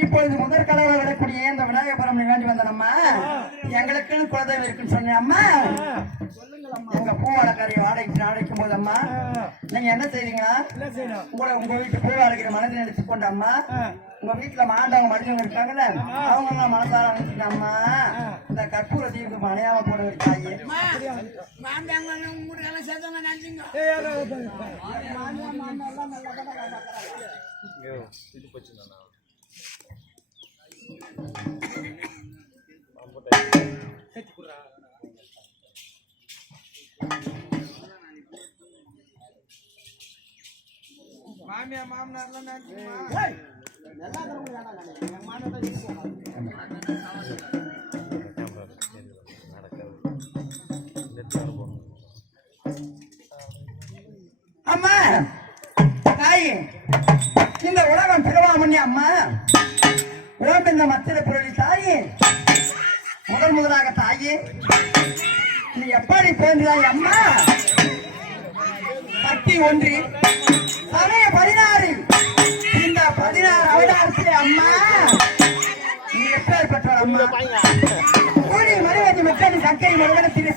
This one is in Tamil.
இப்பொழுது முதற் கலவை விடக்கூடிய இந்த விநாயகபுரம் நிகழ்ச்சி வந்தனம்மா எங்களுக்குன்னு குலதெய்வம் இருக்குன்னு சொன்னேன் அம்மா. உங்க பூவாளக்காரியை அடைக்கும் போது அம்மா நீங்க என்ன செய்வீங்கன்னா உங்க வீட்டு பூவாளைக்கிற மனதில் நினைச்சு கொண்டு அம்மா உங்க வீட்டுல மாண்டவங்க மடிஞ்சவங்க இருக்காங்கல்ல அவங்க எல்லாம் மனசார நினைச்சுங்க அம்மா இந்த கற்பூர தீவுக்கு அணையாம போட ஒரு தாயே மாமியா மாமனார்லாம் நினைச்சுமா அம்மா தாய் இந்த உலகம் பிறவாமண்ணி அம்மா ஓம் இந்த மத்திர பொருளி தாயே முதலாக தாயே நீ எப்படி தோன்றாய் அம்மா பக்தி ஒன்றி சமய 16 இந்த 16 அவதாரத்திலே அம்மா நீ எப்பேற்பட்ட அம்மா கூடி மறுவதி மக்கள் சக்கரை மறுவனத்தில்